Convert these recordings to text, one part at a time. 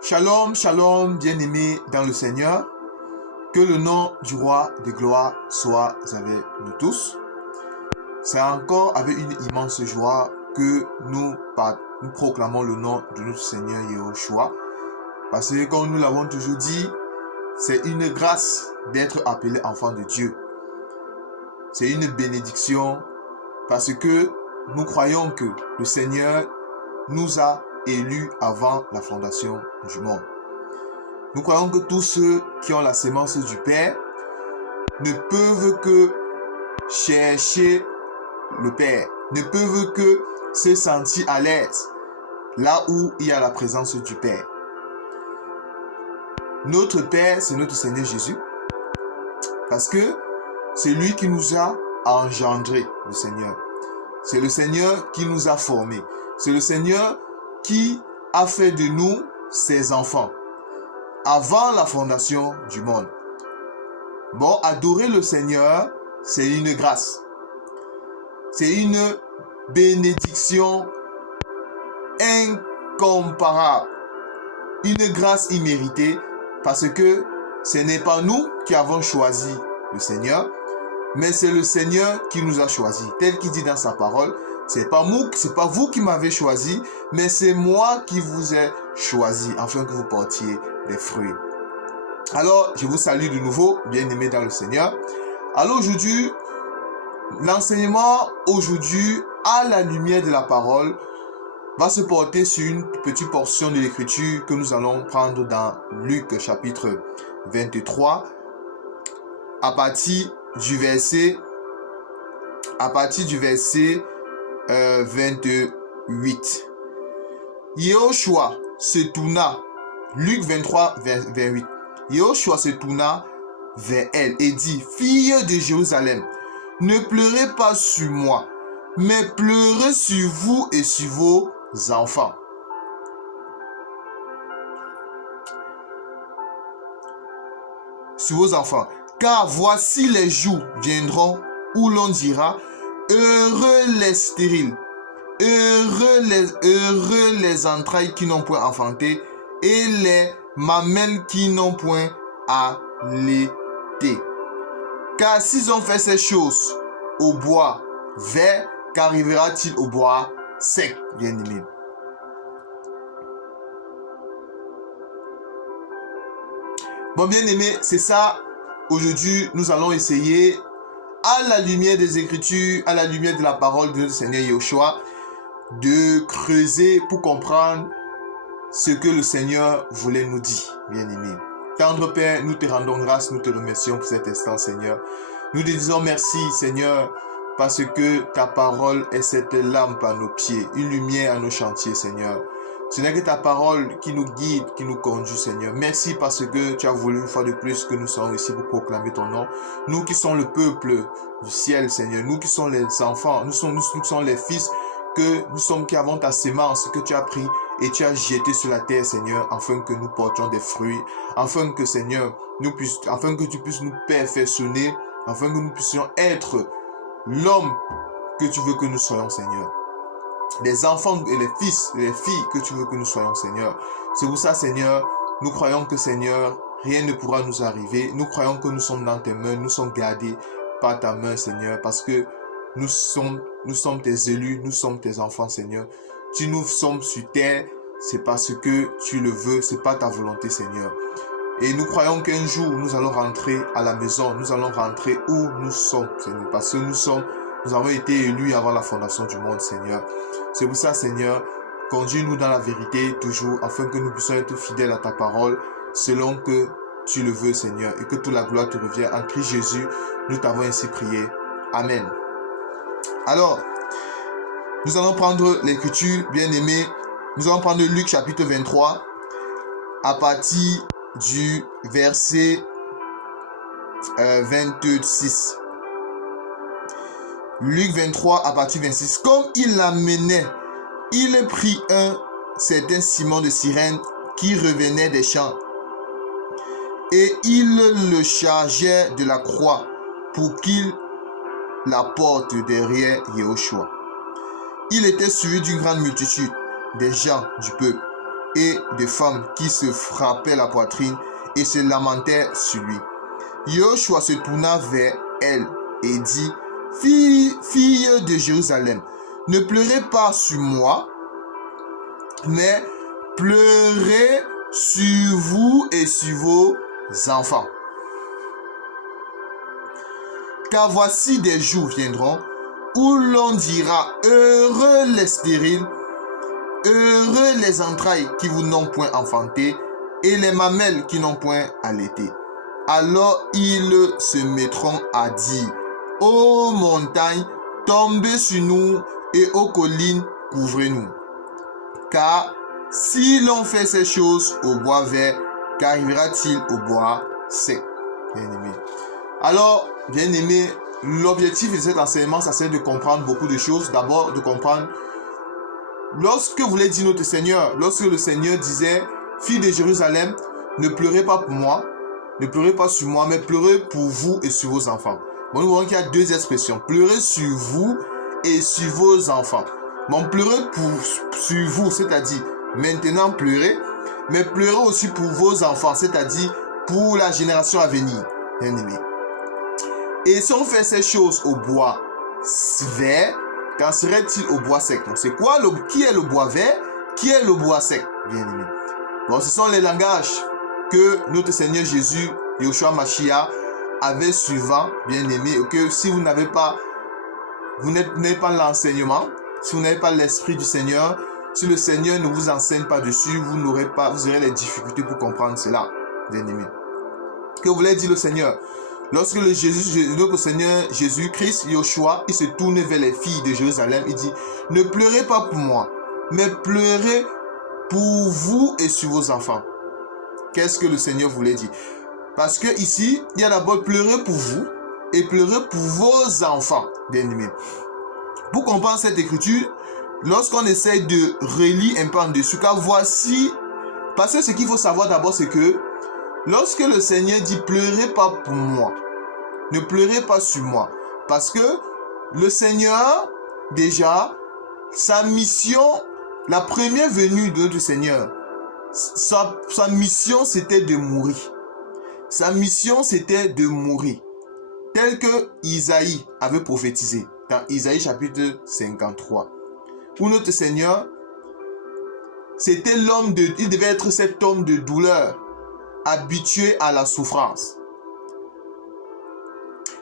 Shalom, shalom, bien-aimés dans le Seigneur. Que le nom du roi de gloire soit avec nous tous. C'est encore avec une immense joie que nous proclamons le nom de notre Seigneur Yahushua. Parce que comme nous l'avons toujours dit, c'est une grâce d'être appelé enfant de Dieu. C'est une bénédiction parce que nous croyons que le Seigneur nous a élus avant la fondation du monde. Nous croyons que tous ceux qui ont la sémence du Père ne peuvent que chercher le Père, ne peuvent que se sentir à l'aise là où il y a la présence du Père. Notre Père, c'est notre Seigneur Jésus, parce que c'est lui qui nous a engendré, le Seigneur. C'est le Seigneur qui nous a formés. C'est le Seigneur qui a fait de nous ses enfants avant la fondation du monde. Bon, adorer le Seigneur, c'est une grâce. C'est une bénédiction incomparable. Une grâce imméritée parce que ce n'est pas nous qui avons choisi le Seigneur, mais c'est le Seigneur qui nous a choisis. Tel qu'il dit dans sa parole, c'est pas vous qui m'avez choisi, mais c'est moi qui vous ai choisi afin que vous portiez des fruits. Alors, je vous salue de nouveau, bien-aimés dans le Seigneur. Alors aujourd'hui, l'enseignement aujourd'hui, à la lumière de la parole, va se porter sur une petite portion de l'écriture que nous allons prendre dans Luc chapitre 23, à partir du verset 28. Yahushua se tourna, Luc 23, 28. Yahushua se tourna vers elle et dit: Fille de Jérusalem, ne pleurez pas sur moi, mais pleurez sur vous et sur vos enfants. Sur vos enfants. Car voici les jours viendront où l'on dira: heureux les stériles, heureux les entrailles qui n'ont point enfanté, et les mamelles qui n'ont point allaité. Car s'ils ont fait ces choses au bois vert, qu'arrivera-t-il au bois sec, bien-aimé? Bon, bien-aimé, c'est ça. Aujourd'hui, nous allons essayer, à la lumière des Écritures, à la lumière de la parole de notre Seigneur Yahushua, de creuser pour comprendre ce que le Seigneur voulait nous dire, bien-aimé. Tendre Père, nous te rendons grâce, nous te remercions pour cet instant, Seigneur. Nous te disons merci, Seigneur, parce que ta parole est cette lampe à nos pieds, une lumière à nos chantiers, Seigneur. Ce n'est que ta parole qui nous guide, qui nous conduit, Seigneur. Merci parce que tu as voulu une fois de plus que nous soyons ici pour proclamer ton nom. Nous qui sommes le peuple du ciel, Seigneur. Nous qui sommes les enfants, nous sommes les fils qui avons ta sémence que tu as pris et tu as jeté sur la terre, Seigneur, afin que nous portions des fruits, afin que, Seigneur, afin que tu puisses nous perfectionner, afin que nous puissions être l'homme que tu veux que nous soyons, Seigneur. Les enfants et les fils et les filles que tu veux que nous soyons, Seigneur. C'est pour ça, Seigneur, nous croyons que, Seigneur, rien ne pourra nous arriver. Nous croyons que nous sommes dans tes mains, nous sommes gardés par ta main, Seigneur, parce que nous sommes tes élus, nous sommes tes enfants, Seigneur. Tu nous sommes sur terre, c'est parce que tu le veux, c'est pas ta volonté, Seigneur. Et nous croyons qu'un jour, nous allons rentrer à la maison, nous allons rentrer où nous sommes, Seigneur, parce que nous avons été élus avant la fondation du monde, Seigneur. C'est pour ça, Seigneur, conduis-nous dans la vérité toujours, afin que nous puissions être fidèles à ta parole, selon que tu le veux, Seigneur, et que toute la gloire te revienne. En Christ Jésus, nous t'avons ainsi prié. Amen. Alors, nous allons prendre l'écriture, bien-aimée. Nous allons prendre Luc chapitre 23, à partir du verset 26. Luc 23 à partir 26. Comme il l'amenait, il prit un certain Simon de Cyrène qui revenait des champs. Et il le chargeait de la croix pour qu'il la porte derrière Yahushua. Il était suivi d'une grande multitude des gens du peuple. et des femmes qui se frappaient la poitrine et se lamentaient sur lui. Yoshua se tourna vers elle et dit, fille de Jérusalem, ne pleurez pas sur moi, mais pleurez sur vous et sur vos enfants. Car voici des jours viendront où l'on dira, heureux les stériles, heureux les entrailles qui vous n'ont point enfanté, et les mamelles qui n'ont point allaité. Alors ils se mettront à dire, ô montagnes, tombez sur nous, et aux collines, couvrez-nous. Car si l'on fait ces choses au bois vert, qu'arrivera-t-il au bois sec? Bien-aimé. Alors, bien-aimé, l'objectif de cet enseignement, ça c'est de comprendre beaucoup de choses. D'abord, de comprendre, lorsque voulait dire notre Seigneur, lorsque le Seigneur disait, fille de Jérusalem, ne pleurez pas pour moi, ne pleurez pas sur moi, mais pleurez pour vous et sur vos enfants. Bon, nous voyons qu'il y a deux expressions, pleurez sur vous et sur vos enfants. Bon, pleurez sur vous, c'est-à-dire maintenant pleurez, mais pleurez aussi pour vos enfants, c'est-à-dire pour la génération à venir, bien-aimé. Et si on fait ces choses au bois vert, qu'en serait-il au bois sec? Donc, c'est quoi qui est le bois vert? Qui est le bois sec? Bien-aimé. Bon, ce sont les langages que notre Seigneur Jésus, Yoshua Mashiach, avait suivant, bien-aimé, et que si vous n'avez pas l'enseignement, si vous n'avez pas l'esprit du Seigneur, si le Seigneur ne vous enseigne pas dessus, vous aurez les difficultés pour comprendre cela, bien-aimé. Que voulait dire le Seigneur? Lorsque notre Seigneur Jésus-Christ, Yoshua, il se tourne vers les filles de Jérusalem, il dit, ne pleurez pas pour moi, mais pleurez pour vous et sur vos enfants. Qu'est-ce que le Seigneur voulait dire? Parce que ici, il y a d'abord pleurer pour vous et pleurer pour vos enfants, bien-aimés. Pour comprendre cette écriture, lorsqu'on essaye de relire un peu en dessous, car voici, parce que ce qu'il faut savoir d'abord, c'est que lorsque le Seigneur dit pleurez pas pour moi, ne pleurez pas sur moi, parce que le Seigneur, déjà, sa mission, la première venue de notre Seigneur, sa mission c'était de mourir. Sa mission c'était de mourir, tel que Isaïe avait prophétisé dans Isaïe chapitre 53, où notre Seigneur, c'était il devait être cet homme de douleur, habitué à la souffrance.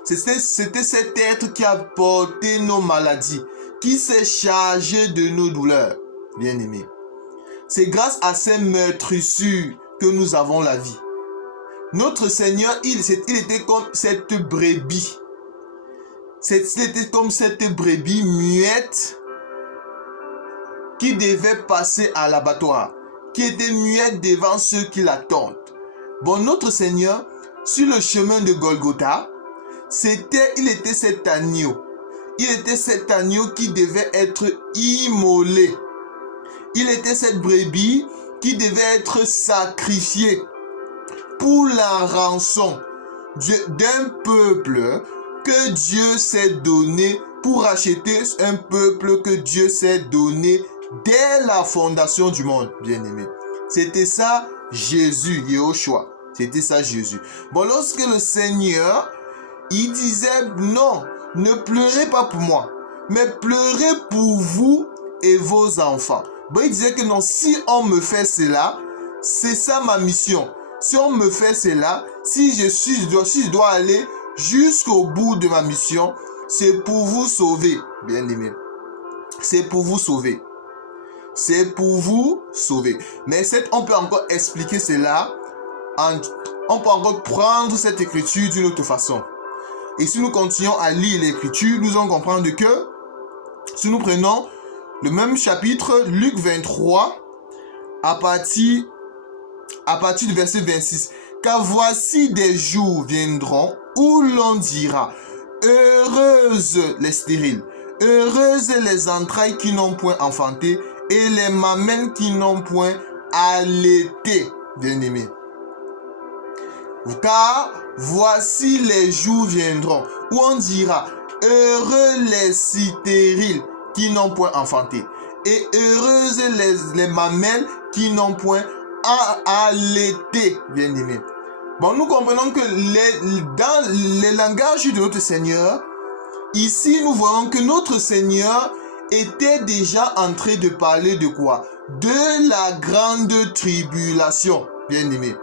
C'était cet être qui a porté nos maladies, qui s'est chargé de nos douleurs, bien-aimés. C'est grâce à ces meurtrissures que nous avons la vie. Notre Seigneur, il était comme cette brebis. C'était comme cette brebis muette qui devait passer à l'abattoir, qui était muette devant ceux qui l'attendent. Bon, notre Seigneur, sur le chemin de Golgotha, il était cet agneau. Il était cet agneau qui devait être immolé. Il était cette brebis qui devait être sacrifiée pour la rançon d'un peuple que Dieu s'est donné, pour acheter un peuple que Dieu s'est donné dès la fondation du monde, bien-aimé. C'était ça Jésus, Yehoshua. C'était ça Jésus. Bon, lorsque le Seigneur, il disait non, ne pleurez pas pour moi, mais pleurez pour vous et vos enfants. Bon, il disait que non, si on me fait cela, c'est ça ma mission. Si on me fait cela, si je dois aller jusqu'au bout de ma mission, c'est pour vous sauver, bien-aimés. C'est pour vous sauver. C'est pour vous sauver. Mais on peut encore expliquer cela, on peut encore prendre cette écriture d'une autre façon. Et si nous continuons à lire l'écriture, nous allons comprendre que, si nous prenons le même chapitre, Luc 23, à partir du verset 26, car voici des jours viendront où l'on dira, heureuses les stériles, heureuses les entrailles qui n'ont point enfanté, et les mamelles qui n'ont point allaité, bien-aimés. Car voici les jours viendront où on dira, heureux les stériles qui n'ont point enfanté, et heureuses les mamelles qui n'ont point à allaiter, bien-aimés. Bon, nous comprenons que dans les langages de notre Seigneur, ici nous voyons que notre Seigneur était déjà en train de parler de quoi? De la grande tribulation, bien-aimés.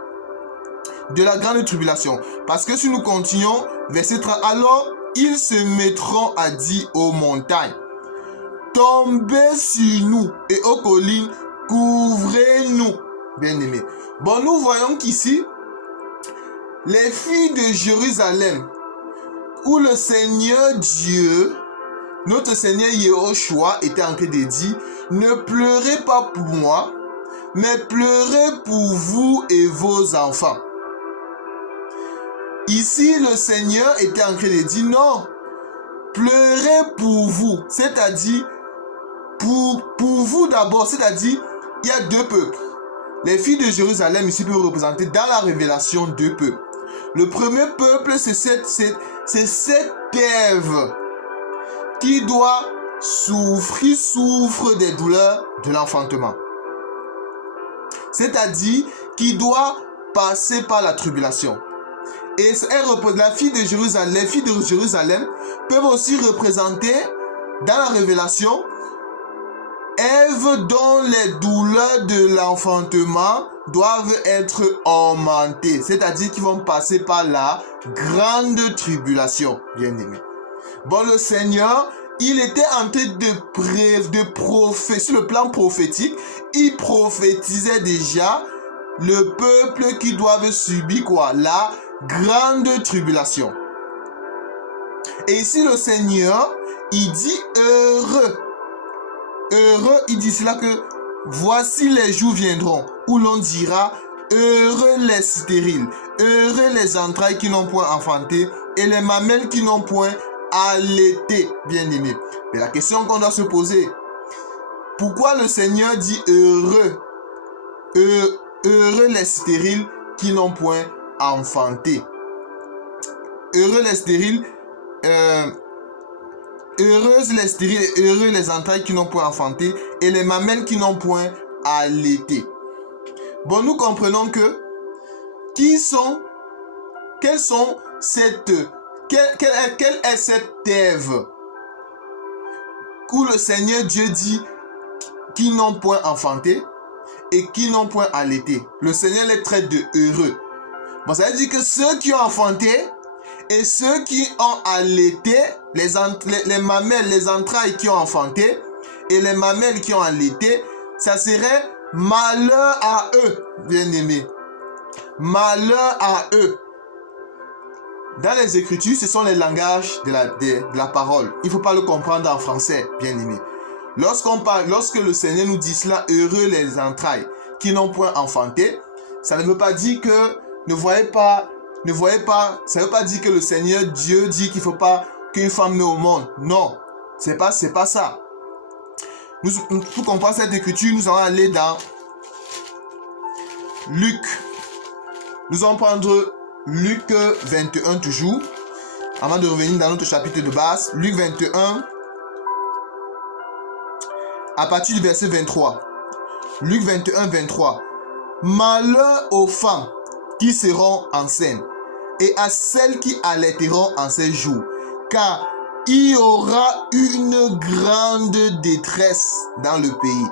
De la grande tribulation. Parce que si nous continuons, verset 30, alors ils se mettront à dire aux montagnes, tombez sur nous, et aux collines, couvrez-nous, bien-aimés. Bon, nous voyons qu'ici, les filles de Jérusalem, où le Seigneur Dieu, notre Seigneur Yehoshua, était en train de dire, ne pleurez pas pour moi, mais pleurez pour vous et vos enfants. Ici, le Seigneur était en train de dire, non, pleurez pour vous, c'est-à-dire, pour vous d'abord, c'est-à-dire, il y a deux peuples. Les filles de Jérusalem ici peuvent représenter dans la révélation deux peuples. Le premier peuple, c'est cette Ève qui doit souffre des douleurs de l'enfantement. C'est-à-dire, qui doit passer par la tribulation. Et la fille de Jérusalem, les filles de Jérusalem peuvent aussi représenter dans la révélation Ève dont les douleurs de l'enfantement doivent être augmentées, c'est-à-dire qu'ils vont passer par la grande tribulation, bien-aimés. Bon, le Seigneur, il était en train sur le plan prophétique, il prophétisait déjà le peuple qui doit subir quoi? La grande tribulation. Et ici, le Seigneur, il dit heureux. Heureux, il dit cela que voici les jours viendront où l'on dira heureux les stériles, heureux les entrailles qui n'ont point enfanté et les mamelles qui n'ont point allaité, bien-aimés. Mais la question qu'on doit se poser, pourquoi le Seigneur dit heureux, heureux les stériles qui n'ont point enfanté? Heureux les stériles, heureuses les stériles et heureux les entrailles qui n'ont point enfanté et les mamelles qui n'ont point allaité. Bon, nous comprenons que quelle est cette Ève où le Seigneur Dieu dit qui n'ont point enfanté et qui n'ont point allaité. Le Seigneur les traite de heureux. Bon, ça veut dire que ceux qui ont enfanté et ceux qui ont allaité, les mamelles, les entrailles qui ont enfanté et les mamelles qui ont allaité, ça serait malheur à eux, bien-aimés. Malheur à eux. Dans les Écritures, ce sont les langages de la parole. Il ne faut pas le comprendre en français, bien-aimés. Lorsque le Seigneur nous dit cela, heureux les entrailles qui n'ont point enfanté, ça ne veut pas dire que ne voyez pas, ça ne veut pas dire que le Seigneur Dieu dit qu'il ne faut pas qu'une femme naît au monde. Non, c'est pas ça. Pour comprendre cette écriture, nous allons aller dans Luc. Nous allons prendre Luc 21 toujours, avant de revenir dans notre chapitre de base. Luc 21, à partir du verset 23. Luc 21, 23. Malheur aux femmes qui seront enceintes et à celles qui allaiteront en ces jours, car il y aura une grande détresse dans le pays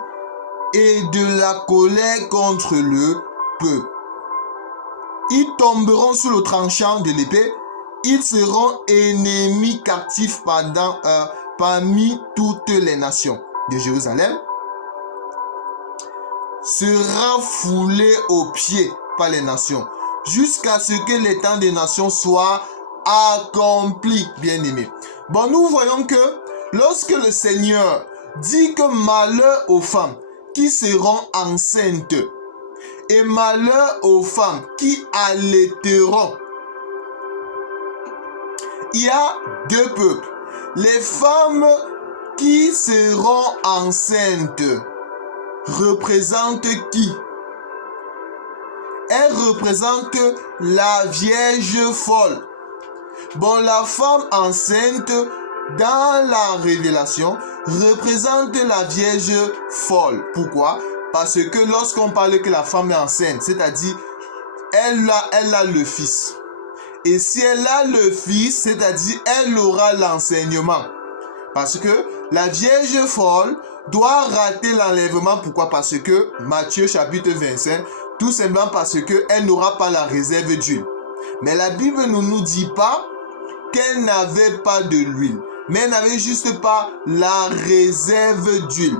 et de la colère contre le peuple. Ils tomberont sous le tranchant de l'épée, ils seront ennemis captifs parmi toutes les nations de Jérusalem, sera foulé aux pieds par les nations, jusqu'à ce que les temps des nations soient accomplis, bien-aimés. Bon, nous voyons que lorsque le Seigneur dit que malheur aux femmes qui seront enceintes et malheur aux femmes qui allaiteront, il y a deux peuples. Les femmes qui seront enceintes représentent qui? Elles représentent la Vierge folle. Bon, la femme enceinte dans la révélation, représente la Vierge folle. Pourquoi? Parce que lorsqu'on parle que la femme est enceinte, c'est-à-dire elle a le fils. Et si elle a le fils, c'est-à-dire elle aura l'enseignement. Parce que la Vierge folle doit rater l'enlèvement. Pourquoi? Parce que Matthieu chapitre 25, tout simplement parce qu'elle n'aura pas la réserve d'huile. Mais la Bible ne nous dit pas qu'elle n'avait pas de l'huile, mais elle n'avait juste pas la réserve d'huile.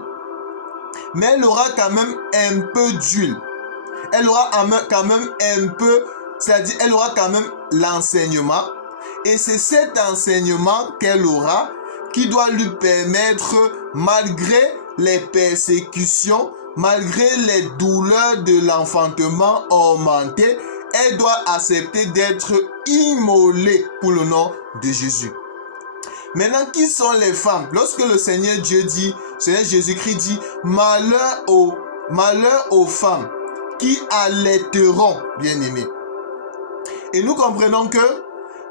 Mais elle aura quand même un peu d'huile. Elle aura quand même un peu, c'est-à-dire elle aura quand même l'enseignement. Et c'est cet enseignement qu'elle aura qui doit lui permettre, malgré les persécutions, malgré les douleurs de l'enfantement augmenté, elle doit accepter d'être immolée pour le nom de Jésus. Maintenant, qui sont les femmes? Lorsque le Seigneur Dieu dit, Seigneur Jésus-Christ dit, malheur aux femmes qui allaiteront, bien-aimés. Et nous comprenons que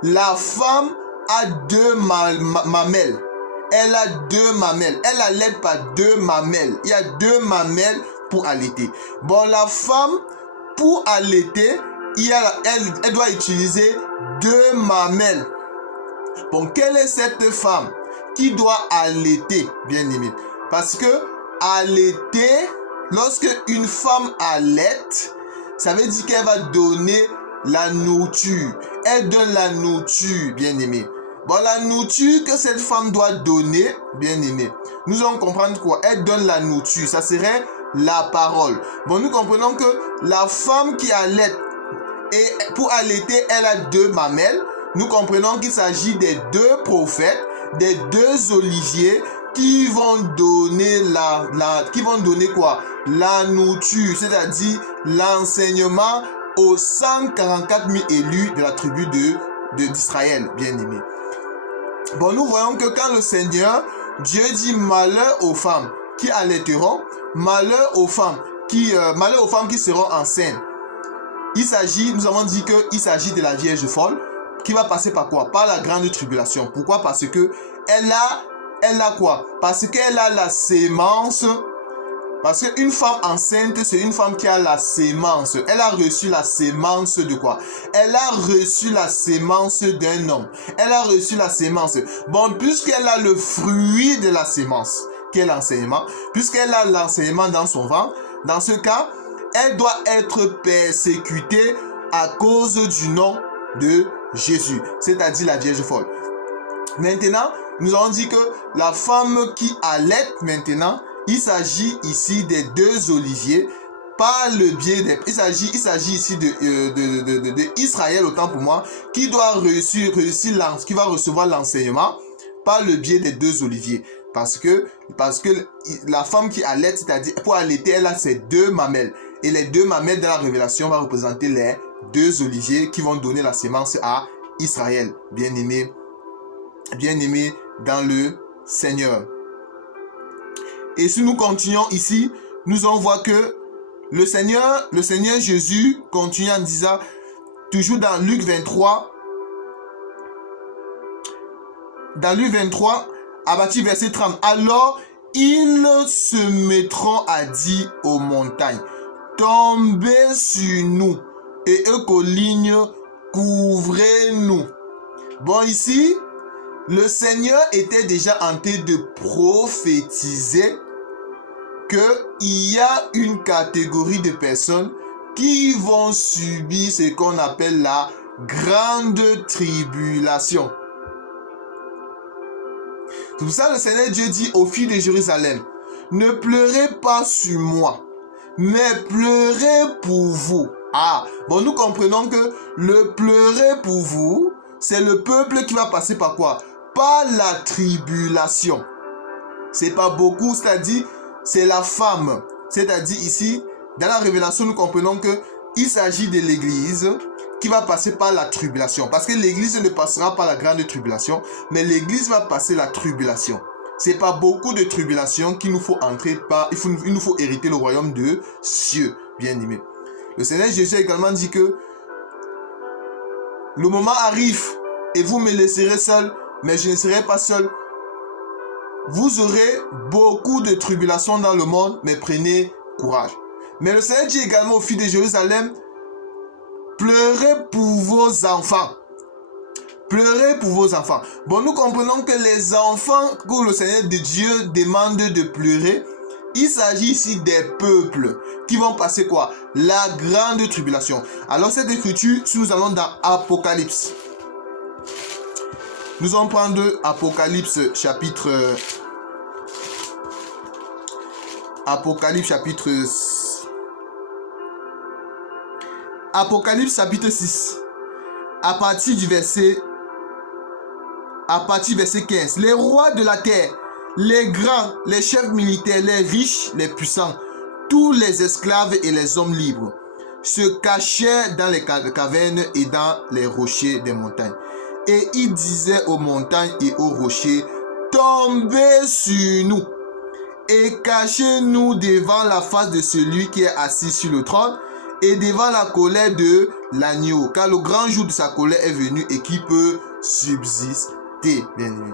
la femme a deux mamelles. Elle a deux mamelles. Elle allaite par deux mamelles. Il y a deux mamelles pour allaiter. Bon, la femme, pour allaiter, elle doit utiliser deux mamelles. Bon, quelle est cette femme qui doit allaiter, bien-aimé? Parce que allaiter, lorsque une femme allaite, ça veut dire qu'elle va donner la nourriture. Elle donne la nourriture, bien-aimé. Bon, la nourriture que cette femme doit donner, bien-aimé, nous allons comprendre quoi? Elle donne la nourriture, ça serait la parole. Bon, nous comprenons que la femme qui allaite, et pour allaiter, elle a deux mamelles. Nous comprenons qu'il s'agit des deux prophètes, des deux oliviers qui vont donner la nourriture, c'est-à-dire l'enseignement aux 144 000 élus de la tribu d'Israël, bien-aimés. Bon, nous voyons que quand le Seigneur Dieu dit malheur aux femmes qui allaiteront, malheur aux femmes qui seront enceintes. Nous avons dit qu'il s'agit de la Vierge folle qui va passer par quoi? Par la grande tribulation. Pourquoi? Parce que elle a quoi? Parce qu'elle a la sémence. Parce qu'une femme enceinte, c'est une femme qui a la sémence. Elle a reçu la sémence de quoi? Elle a reçu la sémence d'un homme. Elle a reçu la sémence. Bon, puisqu'elle a le fruit de la sémence, qui est l'enseignement, puisqu'elle a l'enseignement dans son ventre, dans ce cas, elle doit être persécutée à cause du nom de Jésus, c'est-à-dire la Vierge folle. Maintenant, nous avons dit que la femme qui allaite maintenant, il s'agit ici des deux oliviers par le biais des... Il s'agit ici de Israël, autant pour moi, qui va recevoir l'enseignement par le biais des deux oliviers. Parce que la femme qui allaite, c'est-à-dire pour allaiter, elle a ses deux mamelles. Et les deux mamelles de la révélation vont représenter les deux oliviers qui vont donner la sémence à Israël. Bien-aimé dans le Seigneur. Et si nous continuons ici, nous allons voir que le Seigneur Jésus continue en disant, toujours dans Luc 23, à partir verset 30, alors ils se mettront à dire aux montagnes, tombez sur nous, et aux collines, couvrez-nous. Bon, ici, le Seigneur était déjà en train de prophétiser qu'il y a une catégorie de personnes qui vont subir ce qu'on appelle la grande tribulation. C'est pour ça que le Seigneur Dieu dit aux filles de Jérusalem, ne pleurez pas sur moi, mais pleurez pour vous. Ah, bon, nous comprenons que le pleurer pour vous, c'est le peuple qui va passer par quoi? Par la tribulation. C'est pas beaucoup, c'est-à-dire, c'est la femme. C'est-à-dire ici, dans la révélation, nous comprenons que il s'agit de l'église qui va passer par la tribulation. Parce que l'église ne passera pas la grande tribulation, mais l'église va passer la tribulation. C'est pas beaucoup de tribulation qu'il nous faut entrer par, il nous faut hériter le royaume de cieux, bien aimé. Le Seigneur Jésus a également dit que le moment arrive et vous me laisserez seul, mais je ne serai pas seul. vous aurez beaucoup de tribulations dans le monde, mais prenez courage. Mais le Seigneur dit également aux filles de Jérusalem, pleurez pour vos enfants. Pleurez pour vos enfants. Bon, nous comprenons que les enfants que le Seigneur de Dieu demande de pleurer, il s'agit ici des peuples qui vont passer quoi? La grande tribulation. Alors cette écriture, si nous allons dans Apocalypse, nous allons prendre Apocalypse chapitre 6, à partir du verset 15. Les rois de la terre, les grands, les chefs militaires, les riches, les puissants, tous les esclaves et les hommes libres se cachaient dans les cavernes et dans les rochers des montagnes. Et ils disaient aux montagnes et aux rochers, tombez sur nous et cachez-nous devant la face de celui qui est assis sur le trône et devant la colère de l'agneau, car le grand jour de sa colère est venu et qui peut subsister. Bien aimé.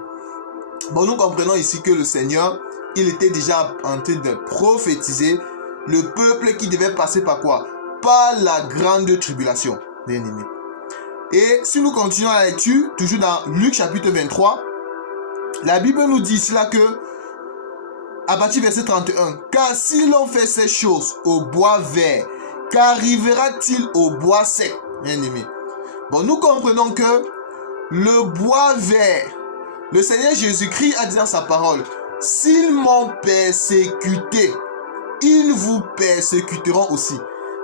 Bon, nous comprenons ici que le Seigneur, il était déjà en train de prophétiser le peuple qui devait passer par quoi? Par la grande tribulation, bien aimé. Et si nous continuons la lecture, toujours dans Luc chapitre 23, la Bible nous dit cela que, à partir du verset 31, car si l'on fait ces choses au bois vert, qu'arrivera-t-il au bois sec, bien aimé? Bon, nous comprenons que le bois vert, le Seigneur Jésus-Christ a dit dans sa parole, s'ils m'ont persécuté, ils vous persécuteront aussi.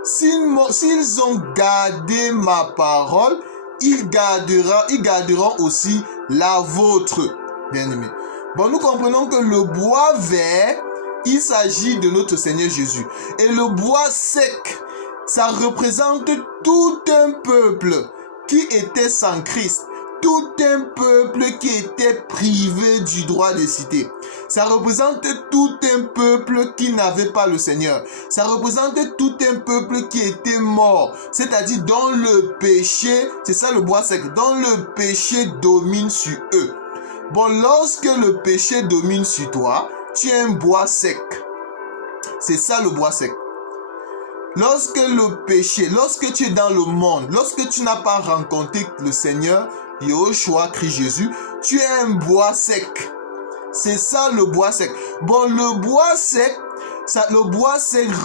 S'ils ont gardé ma parole, ils garderont aussi la vôtre, bien-aimés. Bon, nous comprenons que le bois vert, il s'agit de notre Seigneur Jésus. Et le bois sec, ça représente tout un peuple qui était sans Christ. Tout un peuple qui était privé du droit de cité. Ça représente tout un peuple qui n'avait pas le Seigneur. Ça représente tout un peuple qui était mort. C'est-à-dire dont le péché, c'est ça le bois sec, dont le péché domine sur eux. Bon, lorsque le péché domine sur toi, tu es un bois sec. C'est ça le bois sec. Lorsque le péché, lorsque tu es dans le monde, lorsque tu n'as pas rencontré le Seigneur, Yahushua, Christ Jésus, tu es un bois sec. C'est ça le bois sec. Bon, le bois sec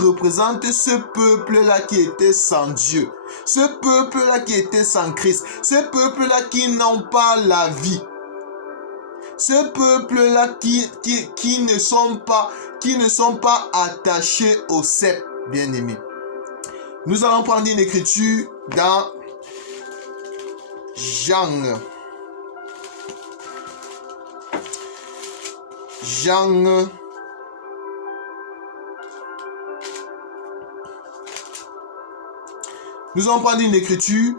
représente ce peuple-là qui était sans Dieu. Ce peuple-là qui était sans Christ. Ce peuple-là qui n'ont pas la vie. Ce peuple-là qui ne sont pas attachés au cep, bien-aimés. Nous allons prendre une écriture dans Jean. Nous allons prendre une écriture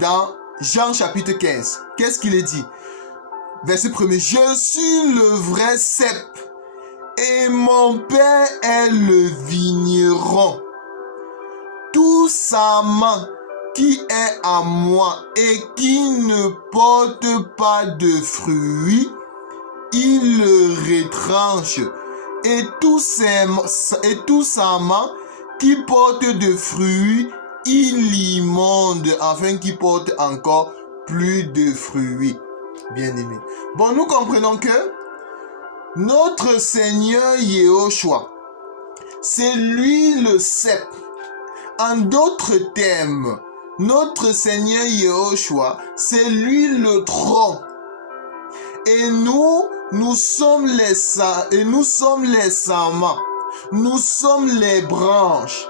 dans Jean chapitre 15. Qu'est-ce qu'il est dit? Verset 1er. Je suis le vrai cep et mon Père est le vigneron. Tout sarment qui est à moi et qui ne porte pas de fruits, il le retranche. Et tout sarment qui porte de fruits, il l'immonde afin qu'il porte encore plus de fruits. Bien-aimés. Bon, nous comprenons que notre Seigneur Yahushua, c'est lui le cep. En d'autres termes, notre Seigneur Yahushua, c'est lui le tronc. Et nous sommes les sarments. Nous sommes les branches.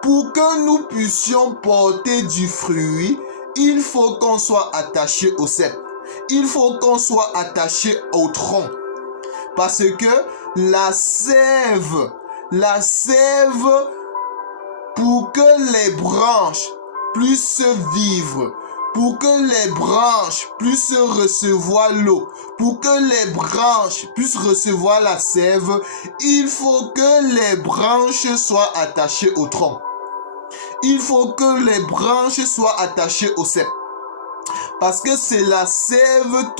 Pour que nous puissions porter du fruit, il faut qu'on soit attaché au cep. Il faut qu'on soit attaché au tronc. Parce que la sève, pour que les branches puissent vivre, pour que les branches puissent recevoir l'eau, pour que les branches puissent recevoir la sève, il faut que les branches soient attachées au tronc. Il faut que les branches soient attachées au cep. Parce que c'est la sève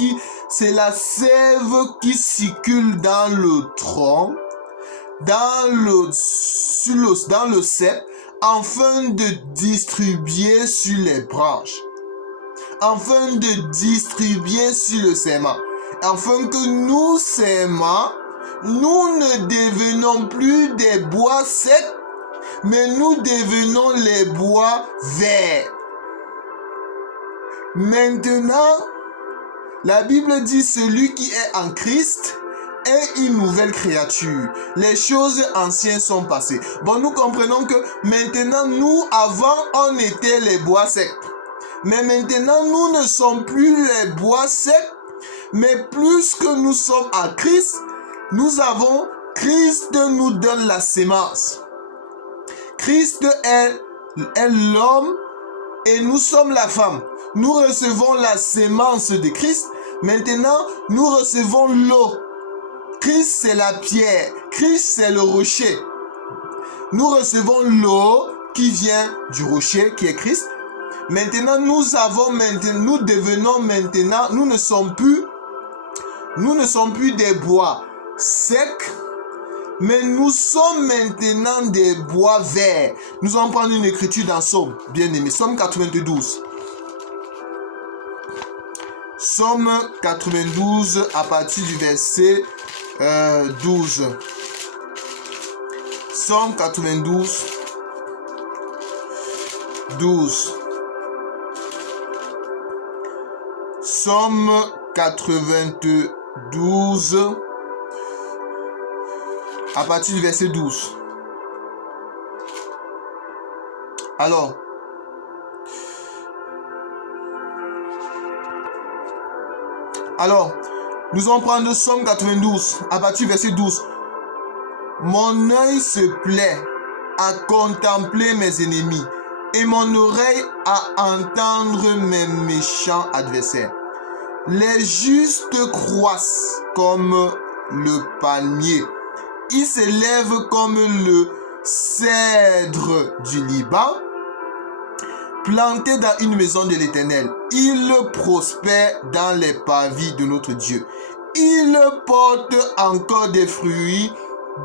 qui circule dans le tronc, dans le cep, afin de distribuer sur les branches, afin de distribuer sur le sément, afin que nous, séments, nous ne devenons plus des bois secs, mais nous devenons les bois verts. Maintenant, la Bible dit celui qui est en Christ est une nouvelle créature. Les choses anciennes sont passées. Bon, nous comprenons que maintenant, nous, avant, on était les bois secs. Mais maintenant, nous ne sommes plus les bois secs, mais plus que nous sommes en Christ, nous avons, Christ nous donne la sémence. Christ est l'homme et nous sommes la femme. Nous recevons la sémence de Christ. Maintenant, nous recevons l'eau. Christ, c'est la pierre. Christ, c'est le rocher. Nous recevons l'eau qui vient du rocher, qui est Christ. Maintenant, nous devenons maintenant, nous ne sommes plus des bois secs, mais nous sommes maintenant des bois verts. Nous allons prendre une écriture dans Somme, bien aimé. Somme 92. Somme 92 à partir du verset 12. Somme 92, 12. Somme 92 à partir du verset 12. Alors, nous allons prendre Somme 92 à partir du verset 12. Mon œil se plaît à contempler mes ennemis et mon oreille à entendre mes méchants adversaires. Les justes croissent comme le palmier. Ils s'élèvent comme le cèdre du Liban, plantés dans une maison de l'Éternel. Ils prospèrent dans les parvis de notre Dieu. Ils portent encore des fruits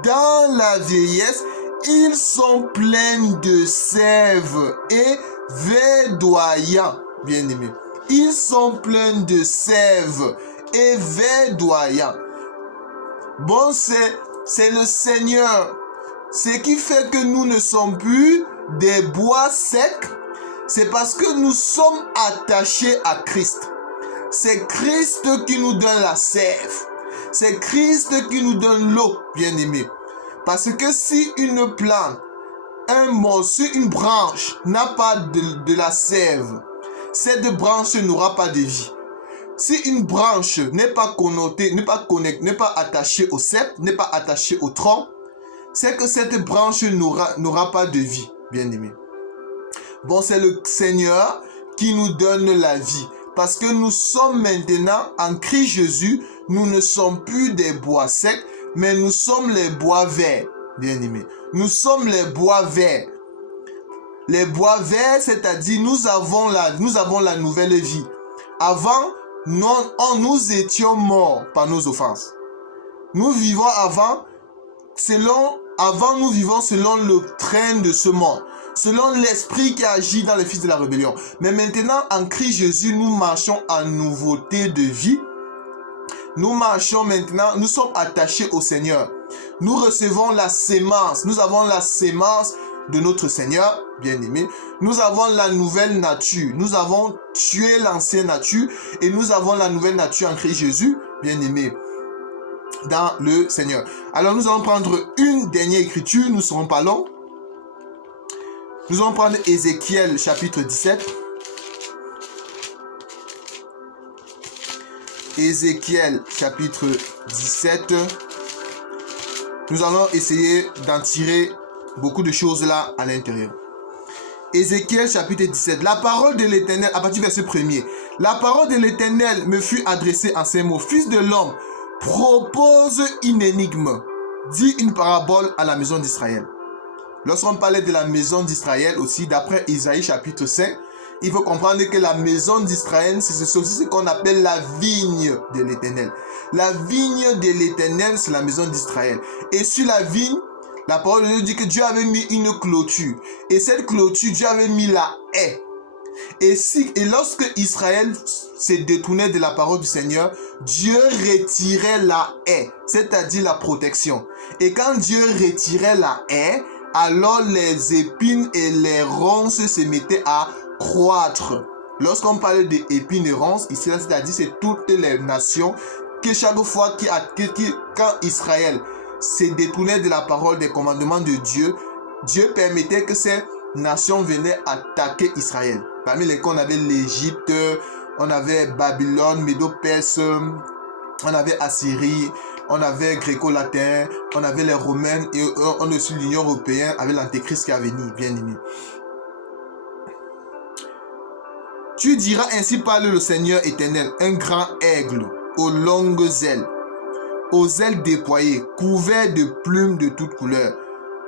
dans la vieillesse. Ils sont pleins de sève et verdoyants, bien-aimés. Ils sont pleins de sève et verdoyants. Bon, c'est le Seigneur. Ce qui fait que nous ne sommes plus des bois secs, c'est parce que nous sommes attachés à Christ. C'est Christ qui nous donne la sève. C'est Christ qui nous donne l'eau, bien-aimés. Parce que si une plante, un morceau, une branche n'a pas de la sève, cette branche n'aura pas de vie. Si une branche n'est pas connotée, n'est pas connectée, n'est pas attachée au cep, n'est pas attachée au tronc, c'est que cette branche n'aura pas de vie, bien-aimé. Bon, c'est le Seigneur qui nous donne la vie. Parce que nous sommes maintenant en Christ Jésus, nous ne sommes plus des bois secs, mais nous sommes les bois verts, bien-aimés. Nous sommes les bois verts. Les bois verts, c'est-à-dire nous avons la nouvelle vie. Avant, nous étions morts par nos offenses. Nous vivons nous vivons selon le train de ce monde, selon l'esprit qui agit dans les fils de la rébellion. Mais maintenant, en Christ Jésus, nous marchons en nouveauté de vie. Nous marchons maintenant, nous sommes attachés au Seigneur. Nous recevons la sémence. Nous avons la sémence de notre Seigneur, bien-aimé. Nous avons la nouvelle nature. Nous avons tué l'ancienne nature et nous avons la nouvelle nature en Christ Jésus, bien-aimé, dans le Seigneur. Alors nous allons prendre une dernière écriture, nous ne serons pas longs. Nous allons prendre Ézéchiel chapitre 17. Ézéchiel chapitre 17. Nous allons essayer d'en tirer beaucoup de choses là à l'intérieur. Ézéchiel chapitre 17. La parole de l'Éternel, à partir du verset 1er. La parole de l'Éternel me fut adressée en ces mots. Fils de l'homme, propose une énigme. Dis une parabole à la maison d'Israël. Lorsqu'on parlait de la maison d'Israël aussi, d'après Isaïe chapitre 5, Il faut comprendre que la maison d'Israël, c'est aussi ce qu'on appelle la vigne de l'Éternel. La vigne de l'Éternel, c'est la maison d'Israël. Et sur la vigne, la parole de Dieu dit que Dieu avait mis une clôture. Et cette clôture, Dieu avait mis la haie. Et lorsque Israël se détournait de la parole du Seigneur, Dieu retirait la haie, c'est-à-dire la protection. Et quand Dieu retirait la haie, alors les épines et les ronces se mettaient à croître. Lorsqu'on parle d'épines et ronces, ici, c'est-à-dire c'est toutes les nations que chaque fois quand Israël se détournait de la parole des commandements de Dieu, Dieu permettait que ces nations venaient attaquer Israël. Parmi lesquels on avait l'Égypte, on avait Babylone, Médo-Perse, on avait Assyrie, on avait Gréco-Latin, on avait les Romains et on a aussi l'Union européenne avec l'Antéchrist qui a venu, bien aimé. Tu diras ainsi parle le Seigneur éternel, un grand aigle aux longues ailes, aux ailes déployées, couvert de plumes de toutes couleurs,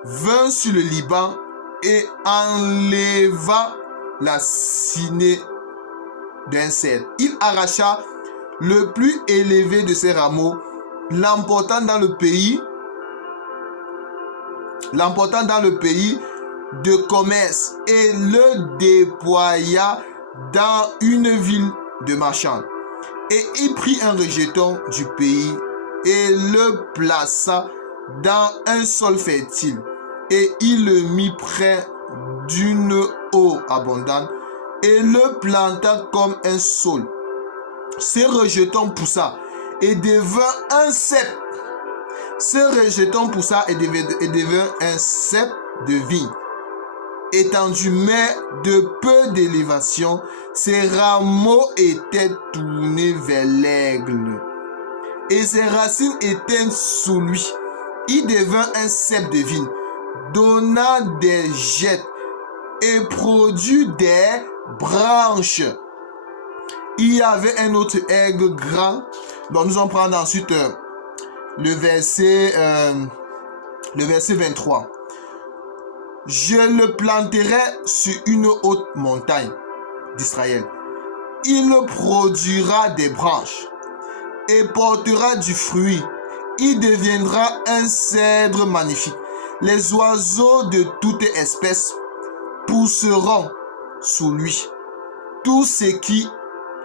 vint sur le Liban et enleva la cinée d'un cèdre. Il arracha le plus élevé de ses rameaux, l'emportant dans le pays de commerce et le déploya dans une ville de marchands. Et il prit un rejeton du pays et le plaça dans un sol fertile. Et il le mit près d'une eau abondante et le planta comme un saule. Ce rejeton poussa et devint un cep. Ce rejeton poussa et devint un cep de vigne. Étendu, mais de peu d'élévation, ses rameaux étaient tournés vers l'aigle et ses racines étaient sous lui. Il devint un cep de vigne, donna des jettes et produit des branches. Il y avait un autre aigle grand. Donc nous allons prendre ensuite le verset 23. Je le planterai sur une haute montagne d'Israël. Il produira des branches et portera du fruit. Il deviendra un cèdre magnifique. Les oiseaux de toute espèce pousseront sous lui. Tout ce qui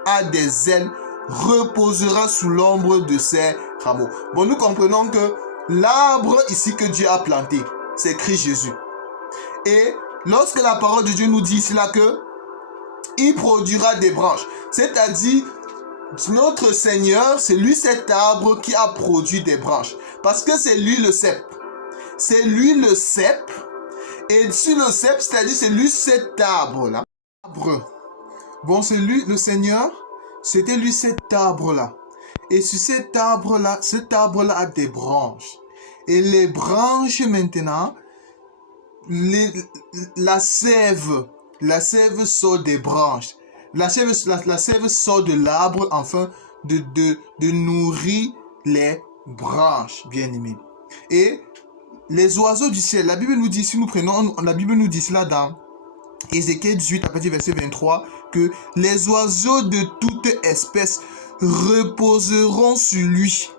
a des ailes reposera sous l'ombre de ses rameaux. Bon, nous comprenons que l'arbre ici que Dieu a planté, c'est Christ Jésus. Et lorsque la parole de Dieu nous dit cela que il produira des branches, c'est-à-dire notre Seigneur, c'est lui cet arbre qui a produit des branches. Parce que c'est lui le cep. C'est lui le cep. Et sur le cep, c'est-à-dire c'est lui cet arbre-là. Bon, c'est lui le Seigneur. C'était lui cet arbre-là. Et sur cet arbre-là a des branches. Et les branches maintenant, la sève sort des branches. La sève sort de l'arbre afin de nourrir les branches, bien aimés. Et les oiseaux du ciel, la Bible nous dit, si nous prenons, la Bible nous dit cela dans Ézéchiel 18, à partir du verset 23, que les oiseaux de toute espèce reposeront sur lui.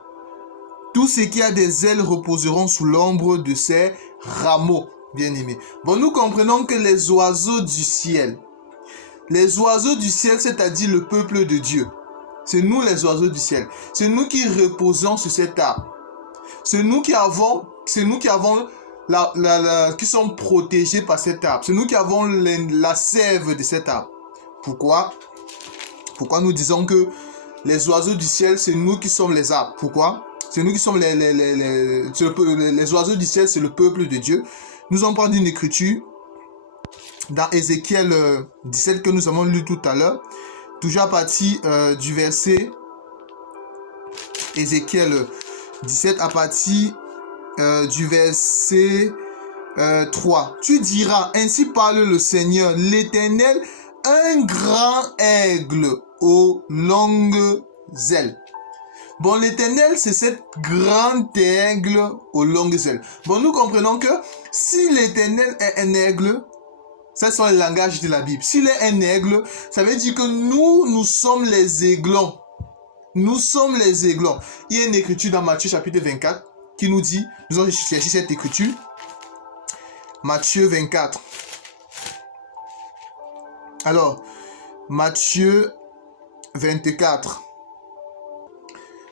Tout ce qui a des ailes reposeront sous l'ombre de ses rameaux, bien aimés. Bon, nous comprenons que les oiseaux du ciel, c'est-à-dire le peuple de Dieu, c'est nous les oiseaux du ciel. C'est nous qui reposons sur cet arbre. C'est nous qui sont protégés par cet arbre. C'est nous qui avons la sève de cet arbre. Pourquoi nous disons que les oiseaux du ciel, c'est nous qui sommes les arbres? Pourquoi? C'est nous qui sommes les oiseaux du ciel, c'est le peuple de Dieu. Nous allons prendre une écriture dans Ézéchiel 17 que nous avons lu tout à l'heure. Toujours à partir du verset Ézéchiel 17 à partir du verset 3. Tu diras, ainsi parle le Seigneur, l'Éternel, un grand aigle aux longues ailes. Bon, l'Éternel, c'est cet grand aigle aux longues ailes. Bon, nous comprenons que si l'Éternel est un aigle, Ce sont les langages de la Bible. S'il est un aigle, ça veut dire que nous sommes les aiglons. Nous sommes les aiglons. Il y a une écriture dans Matthieu chapitre 24 qui nous dit, nous allons chercher cette écriture. Matthieu 24. Alors, Matthieu 24.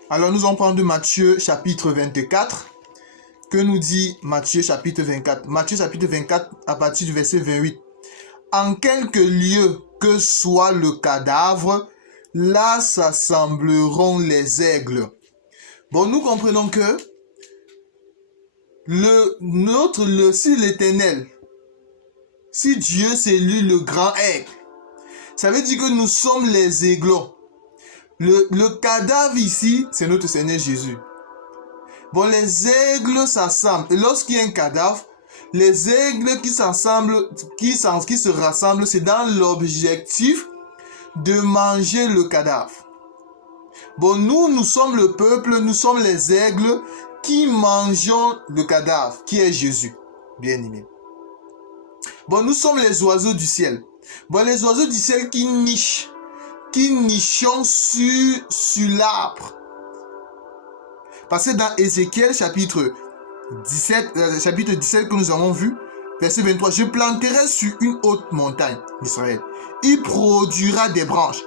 Alors, nous allons prendre Matthieu chapitre 24. Que nous dit Matthieu chapitre 24? Matthieu chapitre 24 à partir du verset 28. En quelque lieu que soit le cadavre, là s'assembleront les aigles. Bon, nous comprenons que si l'Éternel, si Dieu c'est lui le grand aigle, ça veut dire que nous sommes les aiglons. Le cadavre ici, c'est notre Seigneur Jésus. Bon, les aigles s'assemblent. Et lorsqu'il y a un cadavre, les aigles qui se rassemblent, c'est dans l'objectif de manger le cadavre. Bon, nous sommes le peuple, nous sommes les aigles qui mangeons le cadavre, qui est Jésus, bien-aimé. Bon, nous sommes les oiseaux du ciel. Bon, les oiseaux du ciel qui nichons sur l'arbre. Parce que dans Ézéchiel chapitre 17 que nous avons vu, verset 23, je planterai sur une haute montagne d'Israël. Il produira des branches,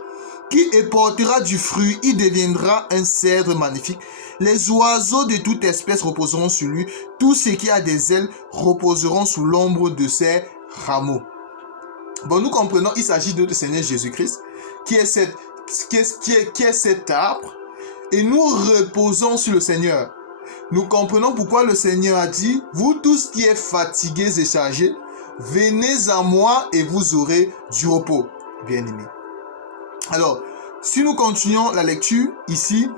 qui portera du fruit, il deviendra un cèdre magnifique. Les oiseaux de toute espèce reposeront sur lui, tout ce qui a des ailes reposeront sous l'ombre de ses rameaux. Bon, nous comprenons, il s'agit de notre Seigneur Jésus-Christ, qui est cet arbre, et nous reposons sur le Seigneur. Nous comprenons pourquoi le Seigneur a dit, vous tous qui êtes fatigués et chargés, venez à moi et vous aurez du repos, bien-aimés. Alors, si nous continuons la lecture ici,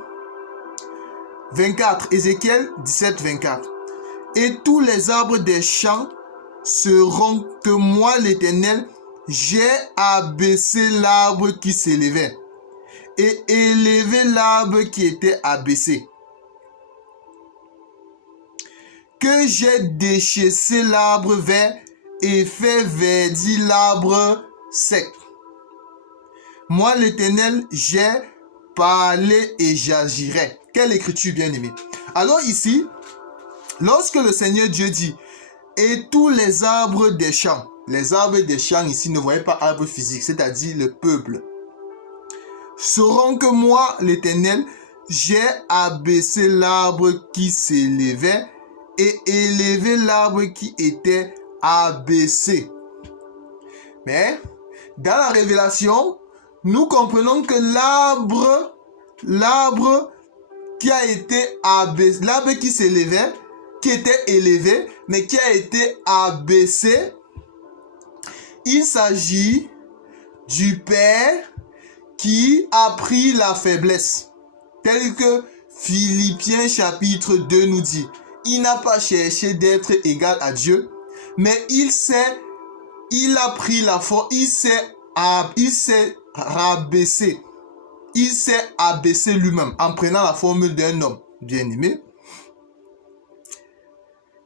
24, Ézéchiel 17, 24. Et tous les arbres des champs sauront que moi, l'Éternel, j'ai abaissé l'arbre qui s'élevait et élevé l'arbre qui était abaissé. Que j'ai déchaissé l'arbre vert et fait verdir l'arbre sec. Moi, l'Éternel, j'ai parlé et j'agirai. Quelle écriture bien-aimée. Alors ici, lorsque le Seigneur Dieu dit, et tous les arbres des champs ici, ne voyez pas arbre physique, c'est-à-dire le peuple, sauront que moi, l'Éternel, j'ai abaissé l'arbre qui s'élevait et élevé l'arbre qui était abaissé. Mais, dans la révélation, nous comprenons que l'arbre qui a été abaissé, l'arbre qui s'élevait, qui était élevé, mais qui a été abaissé, il s'agit du Père qui a pris la faiblesse, tel que Philippiens chapitre 2 nous dit. Il n'a pas cherché d'être égal à Dieu, mais il a pris la force, il s'est rabaissé. Il s'est abaissé lui-même en prenant la forme d'un homme bien-aimé.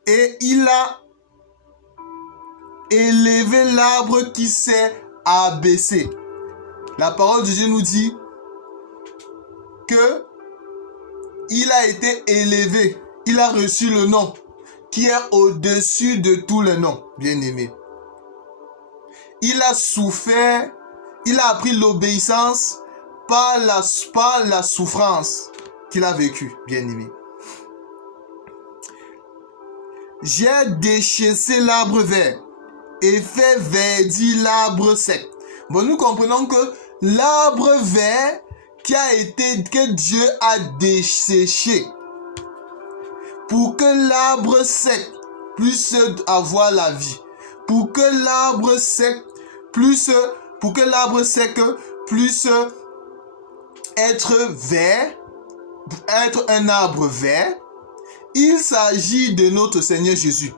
Et il a élevé l'arbre qui s'est abaissé. La parole de Dieu nous dit que il a été élevé. Il a reçu le nom qui est au-dessus de tous les noms, bien-aimé. Il a souffert, il a appris l'obéissance par la souffrance qu'il a vécue, bien-aimé. J'ai déchaissé l'arbre vert et fait verdir l'arbre sec. Bon, nous comprenons que l'arbre vert que Dieu a desséché pour que l'arbre sec puisse avoir la vie, pour que l'arbre sec puisse être vert, être un arbre vert. Il s'agit de notre Seigneur Jésus.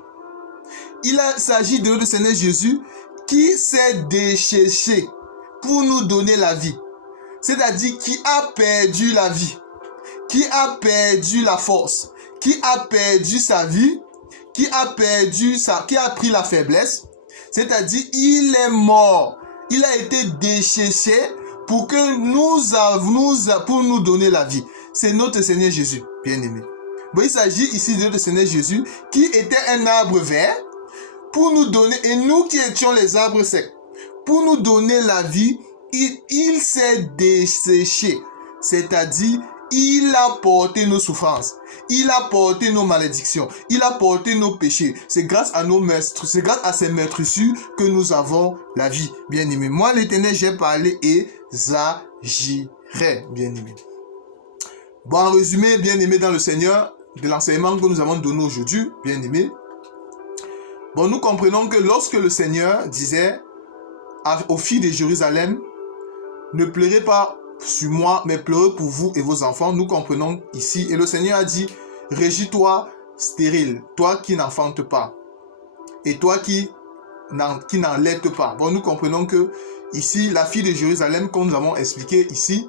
Il s'agit de notre Seigneur Jésus qui s'est desséché pour nous donner la vie. C'est-à-dire qui a perdu la vie, qui a perdu la force, qui a perdu sa vie, qui a pris la faiblesse. C'est-à-dire, il est mort. Il a été déchéché pour pour nous donner la vie. C'est notre Seigneur Jésus, bien-aimé. Bon, il s'agit ici de notre Seigneur Jésus qui était un arbre vert pour nous donner, et nous qui étions les arbres secs, pour nous donner la vie, il s'est desséché. C'est-à-dire, il a porté nos souffrances. Il a porté nos malédictions. Il a porté nos péchés. C'est grâce à nos meurtres, c'est grâce à ces meurtrissures que nous avons la vie, bien-aimé. Moi, l'Éternel, j'ai parlé et j'agirai, bien-aimé. Bon, en résumé, bien-aimé dans le Seigneur, de l'enseignement que nous avons donné aujourd'hui, bien-aimé, bon, nous comprenons que lorsque le Seigneur disait aux filles de Jérusalem, ne pleurez pas sur moi, mais pleurez pour vous et vos enfants, nous comprenons ici. Et le Seigneur a dit, régis-toi stérile, toi qui n'enfantes pas, et toi qui n'enlaites pas. Bon, nous comprenons que ici, la fille de Jérusalem, comme nous avons expliqué ici,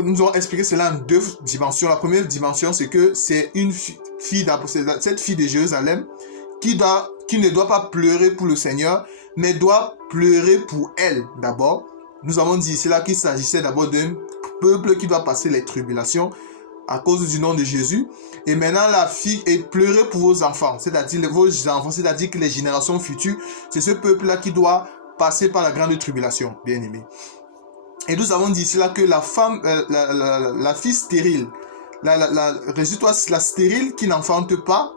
nous avons expliqué cela en deux dimensions. La première dimension, c'est que c'est une fille, cette fille de Jérusalem qui ne doit pas pleurer pour le Seigneur, mais doit pleurer pour elle d'abord. Nous avons dit ici là qu'il s'agissait d'abord d'un peuple qui doit passer les tribulations à cause du nom de Jésus. Et maintenant, la fille est pleurer pour vos enfants, c'est-à-dire vos enfants, c'est-à-dire que les générations futures, c'est ce peuple-là qui doit passer par la grande tribulation, bien aimé. Et nous avons dit ici là que la femme, la fille stérile, résultat, la stérile qui n'enfante pas,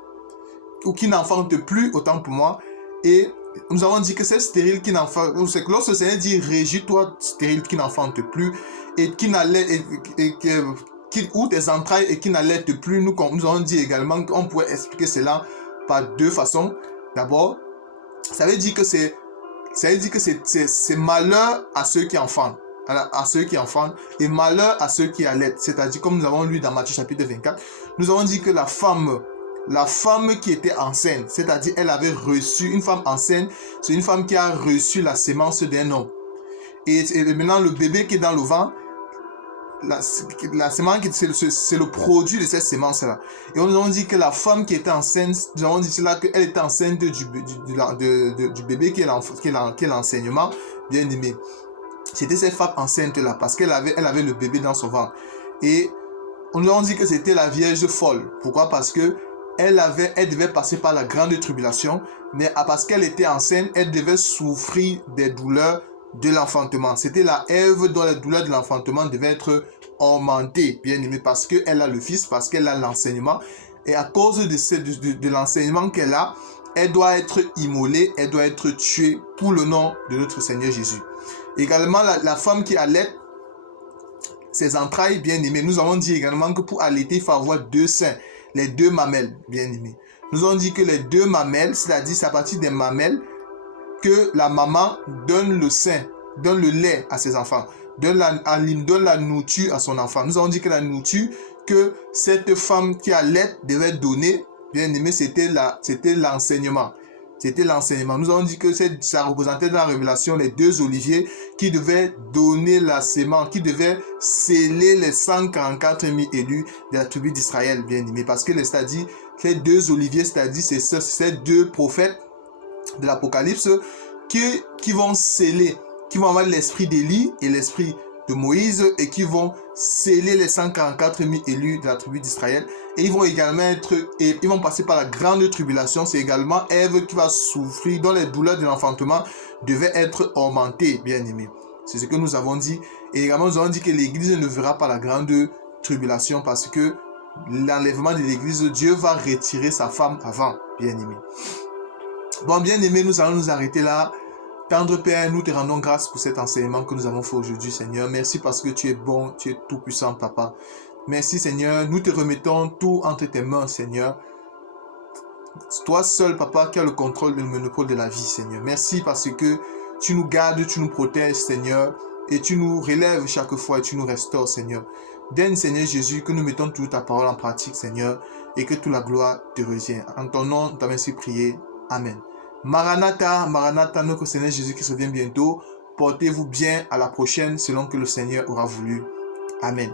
ou qui n'enfante plus, autant pour moi, et nous avons dit que c'est stérile qui n'enfante, c'est que lorsque le Seigneur dit régis-toi stérile qui n'enfante plus et qui n'allait ou tes entrailles et qui n'allait plus, nous avons dit également qu'on pourrait expliquer cela par deux façons. D'abord, ça veut dire que c'est malheur à ceux qui enfantent, à ceux qui enfantent, et malheur à ceux qui allaitent. C'est-à-dire, comme nous avons lu dans Matthieu chapitre 24, nous avons dit que la femme qui était enceinte, c'est-à-dire elle avait reçu, une femme enceinte, c'est une femme qui a reçu la sémence d'un homme. Et maintenant le bébé qui est dans le ventre, la sémence, c'est le produit de cette sémence-là. Et on nous a dit que la femme qui était enceinte, nous avons dit cela, qu'elle était enceinte du bébé qui est l'enseignement, bien aimé. C'était cette femme enceinte-là, parce qu'elle avait le bébé dans son ventre. Et on nous a dit que c'était la Vierge folle. Pourquoi? Parce que elle devait passer par la grande tribulation, mais parce qu'elle était enceinte, elle devait souffrir des douleurs de l'enfantement. C'était la Ève dont les douleurs de l'enfantement devaient être augmentées, bien aimé, parce qu'elle a le fils, parce qu'elle a l'enseignement. Et à cause de l'enseignement qu'elle a, elle doit être immolée, elle doit être tuée pour le nom de notre Seigneur Jésus. Également, la femme qui allait ses entrailles, bien aimé. Nous avons dit également que pour allaiter, il faut avoir deux seins. Les deux mamelles, bien aimés. Nous avons dit que les deux mamelles, c'est-à-dire c'est à partir des mamelles que la maman donne le sein, donne le lait à ses enfants, donne la nourriture à son enfant. Nous avons dit que la nourriture que cette femme qui allait devait donner, bien aimé, c'était l'enseignement. C'était l'enseignement. Nous avons dit que ça représentait dans la révélation les deux oliviers qui devaient donner la sémence, qui devaient sceller les 144 000 élus de la tribu d'Israël, bien aimé. Parce que c'est-à-dire, ces deux oliviers, c'est-à-dire ces deux prophètes de l'Apocalypse qui vont sceller, qui vont avoir l'esprit d'Élie et l'esprit de Moïse et qui vont sceller les 144 000 élus de la tribu d'Israël. Et ils vont également ils vont passer par la grande tribulation. C'est également Ève qui va souffrir, dont les douleurs de l'enfantement devaient être augmentées, bien aimé. C'est ce que nous avons dit. Et également, nous avons dit que l'Église ne verra pas la grande tribulation parce que l'enlèvement de l'Église, Dieu va retirer sa femme avant, bien aimé. Bon, bien aimé, nous allons nous arrêter là. Tendre Père, nous te rendons grâce pour cet enseignement que nous avons fait aujourd'hui, Seigneur. Merci parce que tu es bon, tu es tout puissant, Papa. Merci, Seigneur. Nous te remettons tout entre tes mains, Seigneur. Toi seul, Papa, qui as le contrôle, le monopole de la vie, Seigneur. Merci parce que tu nous gardes, tu nous protèges, Seigneur. Et tu nous relèves chaque fois et tu nous restaures, Seigneur. Donne, Seigneur Jésus, que nous mettons toute ta parole en pratique, Seigneur. Et que toute la gloire te revienne. En ton nom, nous t'avons ainsi prié. Amen. Maranatha, Maranatha, notre Seigneur Jésus qui revient bientôt. Portez-vous bien, à la prochaine selon que le Seigneur aura voulu. Amen.